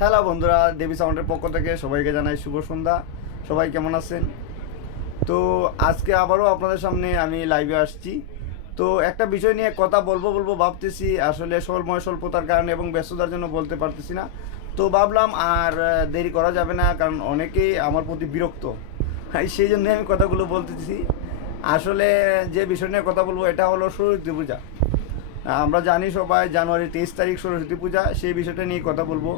Hello বন্ধুরা, দেবী সাউন্ডের পক্ষ থেকে সবাইকে জানাই শুভ সন্ধ্যা। সবাই কেমন আছেন? তো আজকে আবারও আপনাদের সামনে আমি লাইভে আসছি। তো একটা বিষয় নিয়ে কথা বলবো ভাবতেছি, আসলে সময় স্বল্পতার কারণে এবং ব্যস্ততার জন্য বলতে পারতেছি না। তো ভাবলাম আর দেরি করা যাবে না, কারণ অনেকেই আমার প্রতি বিরক্ত। সেই জন্য আমি কথাগুলো বলতেছি। আসলে যে বিষয় নিয়ে কথা বলবো এটা হলো সরস্বতী পূজা। আমরা জানি সবাই জানুয়ারি 23 তারিখ সরস্বতী পূজা, সেই বিষয়টা নিয়ে কথা বলবো।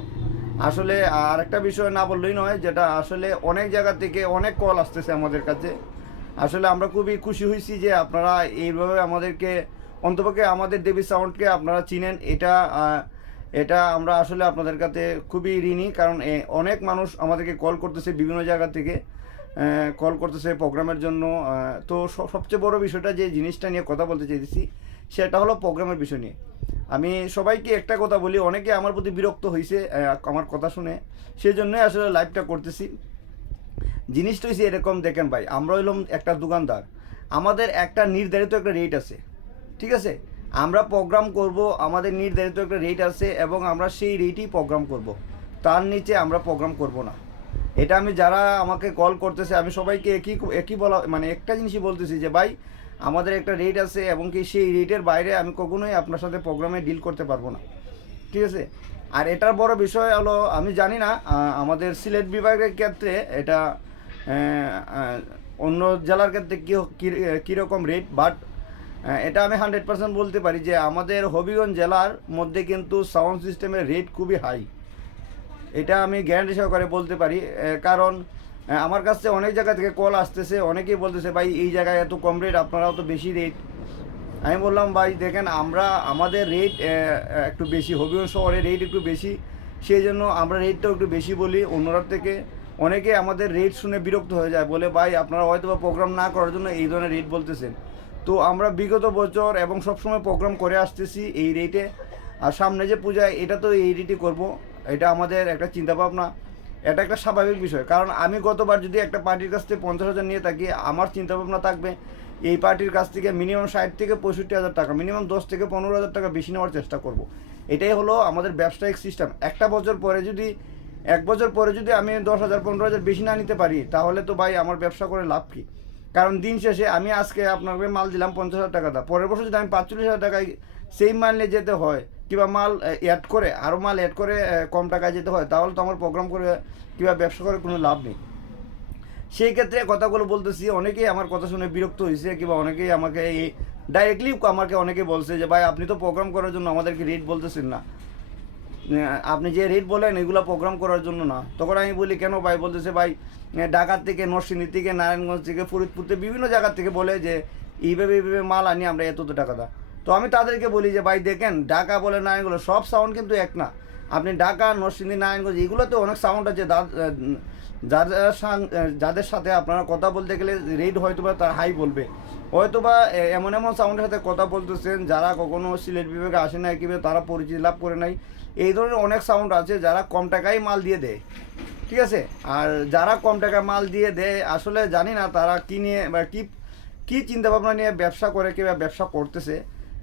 আসলে আর একটা বিষয় না বললেই নয়, যেটা আসলে অনেক জায়গা থেকে অনেক কল আসতেছে আমাদের কাছে। আসলে আমরা খুবই খুশি হয়েছি যে আপনারা এইভাবে আমাদেরকে, অন্তপক্ষে আমাদের দেবী সাউন্ডকে আপনারা চিনেন। এটা আমরা আসলে আপনাদের কাছে খুবই ঋণী, কারণ অনেক মানুষ আমাদেরকে কল করতেছে বিভিন্ন জায়গা থেকে, কল করতেছে প্রোগ্রামের জন্য। তো সবচেয়ে বড় বিষয়টা যে জিনিসটা নিয়ে কথা বলতে চাইছি সেটা হলো প্রোগ্রামের বিষয় নিয়ে। আমি সবাইকে একটা কথা বলি, অনেকে আমার প্রতি বিরক্ত হয়েছে আমার কথা শুনে, সেই জন্যই আসলে লাইভটা করতেছি। জিনিসটা হয়েছে এরকম, দেখেন ভাই, আমরা হইলাম একটা দোকানদার। আমাদের একটা নির্ধারিত একটা রেট আছে, ঠিক আছে? আমরা প্রোগ্রাম করব, আমাদের নির্ধারিত একটা রেট আছে এবং আমরা সেই রেটেই প্রোগ্রাম করব। তার নিচে আমরা প্রোগ্রাম করব না। এটা আমি যারা আমাকে কল করতেছে আমি সবাইকে একই বলা, মানে একটা জিনিসই বলতেছি যে ভাই, আমাদের একটা রেট আছে এবং কি সেই রেটের বাইরে আমি কখনোই আপনার সাথে প্রোগ্রামে ডিল করতে পারবো না, ঠিক আছে? আর এটার বড় বিষয় হলো, আমি জানি না আমাদের সিলেট বিভাগের ক্ষেত্রে এটা অন্য জেলার ক্ষেত্রে কীরকম রেট, বাট এটা আমি 100% বলতে পারি যে আমাদের হবিগঞ্জ জেলার মধ্যে কিন্তু সাউন্ড সিস্টেমের রেট খুবই হাই। এটা আমি গ্যারান্টি সহকারে বলতে পারি, কারণ আমার কাছে অনেক জায়গা থেকে কল আসতেছে, অনেকেই বলতেছে ভাই এই জায়গায় এত কম রেট, আপনারাও তো বেশি রেট। আমি বললাম ভাই দেখেন, আমাদের রেট একটু বেশি, হবিগঞ্জ শহরে রেট একটু বেশি, সেই জন্য আমরা রেটটাও একটু বেশি বলি অন্যরার থেকে। অনেকে আমাদের রেট শুনে বিরক্ত হয়ে যায়, বলে ভাই আপনারা হয়তো বা প্রোগ্রাম না করার জন্য এই ধরনের রেট বলতেছেন। তো আমরা বিগত বছর এবং সবসময় প্রোগ্রাম করে আসতেছি এই রেটে। আর সামনে যে পূজা, এটা তো এই রেটই করবো, এটা আমাদের একটা চিন্তাভাবনা। এটা একটা স্বাভাবিক বিষয়, কারণ আমি গতবার যদি একটা পার্টির কাছ থেকে 50,000 নিয়ে থাকি, আমার চিন্তাভাবনা থাকবে এই পার্টির কাছ থেকে মিনিমাম 60 থেকে 65 হাজার টাকা, মিনিমাম 10 থেকে 15 হাজার টাকা বেশি নেওয়ার চেষ্টা করব। এটাই হলো আমাদের ব্যবসায়িক সিস্টেম। এক বছর পরে যদি আমি 10,000 15,000 বেশি না নিতে পারি, তাহলে তো ভাই আমার ব্যবসা করে লাভ কী? কারণ দিন শেষে আমি আজকে আপনাকে মাল দিলাম 50,000 টাকা দা, পরের বছর যদি আমি 45,000 টাকায় সেই মাল নিয়ে যেতে হয়, কিংবা মাল অ্যাড করে আরও মাল অ্যাড করে কম টাকায় যেতে হয়, তাহলে তো আমার প্রোগ্রাম করে কিংবা ব্যবসা করে কোনো লাভ নেই। সেই ক্ষেত্রে কথাগুলো বলতেছি, অনেকেই আমার কথা শুনে বিরক্ত হয়েছে, কিংবা অনেকেই আমাকে ডাইরেক্টলি আমাকে অনেকে বলছে যে ভাই আপনি তো প্রোগ্রাম করার জন্য আমাদেরকে রেট বলতেছেন না, আপনি যে রেট বলেন এগুলো প্রোগ্রাম করার জন্য না। তখন আমি বলি কেন ভাই? বলতেছে ভাই ঢাকার থেকে, নরসিংদী থেকে, নারায়ণগঞ্জ থেকে, ফরিদপুর থেকে, বিভিন্ন জায়গার থেকে বলে যে এইভাবে মাল আনি আমরা এত টাকা দা। তো আমি তাদেরকে বলি যে ভাই দেখেন, ঢাকা বলে নারায়ণগঞ্জ সব সাউন্ড কিন্তু এক না। আপনি ঢাকা, নরসিংদী, নারায়ণগঞ্জ এগুলোতে অনেক সাউন্ড আছে, যাদের সাথে আপনারা কথা বলতে গেলে রেট হয়তো বা তার হাই বলবে, হয়তো বা এমন এমন সাউন্ডের সাথে কথা বলতেছেন যারা কখনো সিলেট বিভাগে আসে নাই, কিংবা তারা পরিচিতি লাভ করে নাই। এই ধরনের অনেক সাউন্ড আছে যারা কম টাকায় মাল দিয়ে দেয়, ঠিক আছে? আর যারা কম টাকায় মাল দিয়ে দেয়, আসলে জানি না তারা কী নিয়ে বা কী চিন্তাভাবনা নিয়ে ব্যবসা করে কিংবা ব্যবসা করতেছে।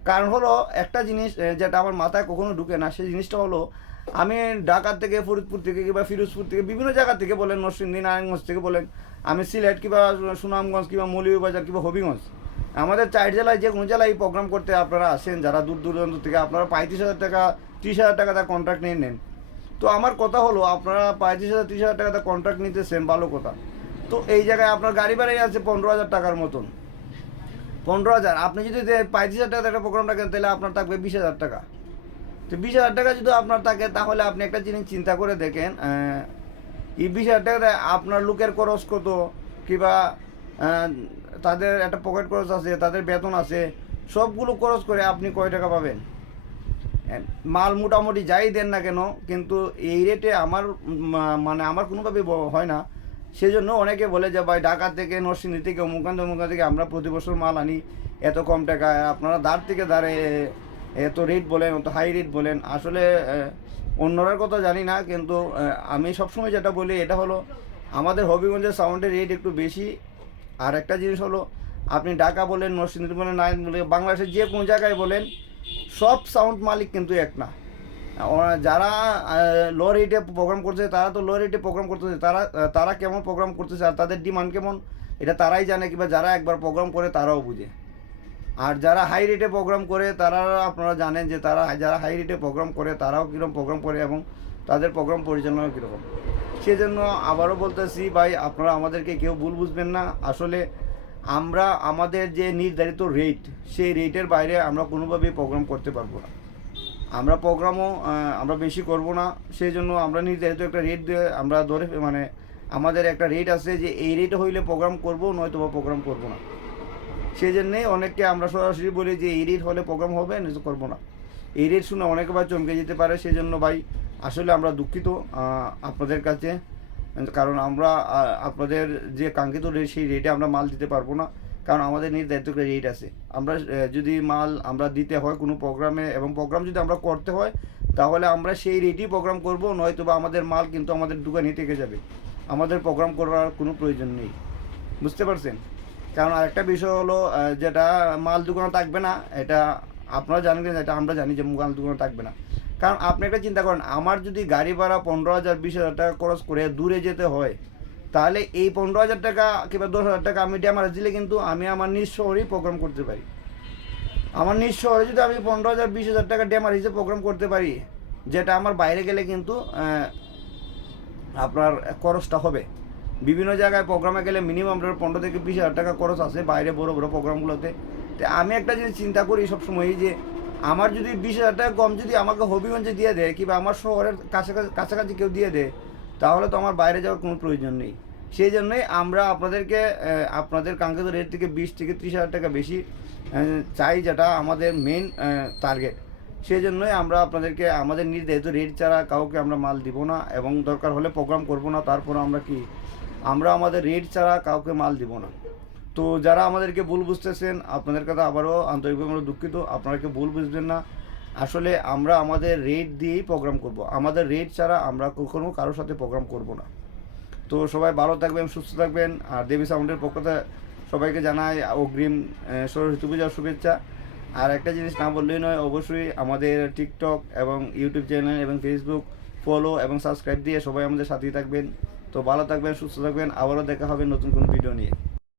কারণ হলো একটা জিনিস যেটা আমার মাথায় কখনো ঢুকে না, সেই জিনিসটা হলো, আমি ঢাকা থেকে, ফরিদপুর থেকে, কিংবা ফিরোজপুর থেকে, বিভিন্ন জায়গা থেকে বলেন, নরসিংদী, নারায়ণগঞ্জ থেকে বলেন, আমি সিলেট কিংবা সুনামগঞ্জ কিংবা মৌলভীবাজার কিংবা হবিগঞ্জ, আমাদের 4 জেলায় যে কোনো জেলায় প্রোগ্রাম করতে আপনারা আসেন, যারা দূর দূরান্ত থেকে, আপনারা 35,000 টাকা 30,000 টাকা তার কন্ট্রাক্ট নিয়ে নেন। তো আমার কথা হলো, আপনারা 35,000 30,000 টাকা তার কন্ট্রাক্ট নিতেছেন, ভালো কথা। তো এই জায়গায় আপনার গাড়ি ভাড়াই আছে 15,000 টাকার মতন। 15,000, আপনি যদি 35,000 টাকা একটা প্রোগ্রাম রাখেন, তাহলে আপনার থাকবে 20,000 টাকা। তো 20,000 টাকা যদি আপনার থাকে, তাহলে আপনি একটা জিনিস চিন্তা করে দেখেন, এই 20,000 টাকাতে আপনার লোকের খরচ কত, কিংবা তাদের একটা পকেট খরচ আছে, তাদের বেতন আছে, সবগুলো খরচ করে আপনি কয় টাকা পাবেন? মাল মোটামুটি যাই দেন না কেন, কিন্তু এই রেটে আমার মানে আমার কোনোভাবে হয় না। সেই জন্য অনেকে বলে যে ভাই ঢাকা থেকে, নরসিংদী থেকে, অমুকান থেকে আমরা প্রতি বছর মাল আনি এত কম টাকায়, আপনারা দাঁড় থেকে দাঁড়ে এত রেট বলেন, অত হাই রেট বলেন। আসলে অন্যরার কথা জানি না, কিন্তু আমি সবসময় যেটা বলি এটা হলো, আমাদের হবিগঞ্জের সাউন্ডের রেট একটু বেশি। আর একটা জিনিস হলো, আপনি ঢাকা বলেন, নরসিংদী বলেন, নারায়ণ বলেন, বাংলাদেশের যে কোনো জায়গায় বলেন, সব সাউন্ড মালিক কিন্তু এক না। যারা লো রেটে প্রোগ্রাম করছে তারা তো লো রেটে প্রোগ্রাম করতেছে, তারা কেমন প্রোগ্রাম করতেছে আর তাদের ডিমান্ড কেমন এটা তারাই জানে, কিংবা যারা একবার প্রোগ্রাম করে তারাও বুঝে। আর যারা হাই রেটে প্রোগ্রাম করে তারা, আপনারা জানেন যে যারা হাই রেটে প্রোগ্রাম করে তারাও কীরকম প্রোগ্রাম করে এবং তাদের প্রোগ্রাম পরিচালনা কীরকম। সেজন্য আবারও বলতেছি ভাই, আপনারা আমাদেরকে কেউ ভুল বুঝবেন না। আসলে আমরা আমাদের যে নির্ধারিত রেট, সেই রেটের বাইরে আমরা কোনোভাবেই প্রোগ্রাম করতে পারবো না। আমরা প্রোগ্রামও আমরা বেশি করব না। সেই জন্য আমরা নির্ধারিত একটা রেট দিয়ে আমরা ধরে, মানে আমাদের একটা রেট আছে যে এই রেট হইলে প্রোগ্রাম করবো, নয়তো বা প্রোগ্রাম করবো না। সেই জন্যেই অনেককে আমরা সরাসরি বলি যে এই রেট হলে প্রোগ্রাম হবে, নয়তো করবো না। এই রেট শুনে অনেকে বা চমকে যেতে পারে। সেই জন্য ভাই আসলে আমরা দুঃখিত আপনাদের কাছে, কারণ আমরা আপনাদের যে কাঙ্ক্ষিত রেট সেই রেটে আমরা মাল দিতে পারবো না, কারণ আমাদের নির্ধারিত একটা রেট আছে। আমরা যদি মাল আমরা দিতে হয় কোনো প্রোগ্রামে, এবং প্রোগ্রাম যদি আমরা করতে হয়, তাহলে আমরা সেই রেটেই প্রোগ্রাম করবো, নয়তো বা আমাদের মাল কিন্তু আমাদের দোকানেই থেকে যাবে, আমাদের প্রোগ্রাম করার কোনো প্রয়োজন নেই। বুঝতে পারছেন? কারণ আরেকটা বিষয় হলো, যেটা মাল দোকানে থাকবে না, এটা আপনারা জানেন, এটা আমরা জানি যে মাল দোকানে থাকবে না। কারণ আপনি একটা চিন্তা করেন, আমার যদি গাড়ি ভাড়া 15,000 20,000 টাকা খরচ করে দূরে যেতে হয়, তাহলে এই 15,000 টাকা কিংবা 10,000 টাকা আমি ড্যামারেজ দিলে কিন্তু আমি আমার নিজ শহরেই প্রোগ্রাম করতে পারি। আমার নিজ শহরে যদি আমি 15,000 20,000 টাকা ড্যামারেজে প্রোগ্রাম করতে পারি, যেটা আমার বাইরে গেলে কিন্তু আপনার খরচটা হবে। বিভিন্ন জায়গায় প্রোগ্রামে গেলে মিনিমাম 15 থেকে 20,000 টাকা খরচ আছে বাইরে বড় বড় প্রোগ্রামগুলোতে। তো আমি একটা জিনিস চিন্তা করি সবসময়ই যে আমার যদি 20,000 টাকা কম যদি আমাকে হবিগঞ্জে দিয়ে দেয়, কিংবা আমার শহরের কাছাকাছি কেউ দিয়ে দেয়, তাহলে তো আমার বাইরে যাওয়ার কোনো প্রয়োজন নেই। সেই জন্যই আমরা আপনাদেরকে আপনাদের কাঙ্ক্ষিত রেট থেকে 20 থেকে 30,000 টাকা বেশি চাই, যেটা আমাদের মেন টার্গেট। সেই জন্যই আমরা আপনাদেরকে আমাদের নির্ধারিত রেট ছাড়া কাউকে আমরা মাল দিব না, এবং দরকার হলে প্রোগ্রাম করব না। তারপর আমরা আমাদের রেট ছাড়া কাউকে মাল দিব না। তো যারা আমাদেরকে ভুল বুঝতেছেন, আপনাদের কথা আবারও আন্তরিকভাবে আমরা দুঃখিত। আপনারা কেউ ভুল বুঝবেন না। আসলে আমরা আমাদের রেট দিয়েই প্রোগ্রাম করব, আমাদের রেট ছাড়া আমরা কখনো কারোর সাথে প্রোগ্রাম করব না। তো সবাই ভালো থাকবেন, সুস্থ থাকবেন। আর দেবী সাউন্ডের পক্ষ থেকে সবাইকে জানাই অগ্রিম সরস্বতী পূজার শুভেচ্ছা। আর একটা জিনিস না বললেই নয়, অবশ্যই আমাদের টিকটক এবং ইউটিউব চ্যানেল এবং ফেসবুক ফলো এবং সাবস্ক্রাইব দিয়ে সবাই আমাদের সাথেই থাকবেন। তো ভালো থাকবেন, সুস্থ থাকবেন। আবারও দেখা হবে নতুন কোনো ভিডিও নিয়ে।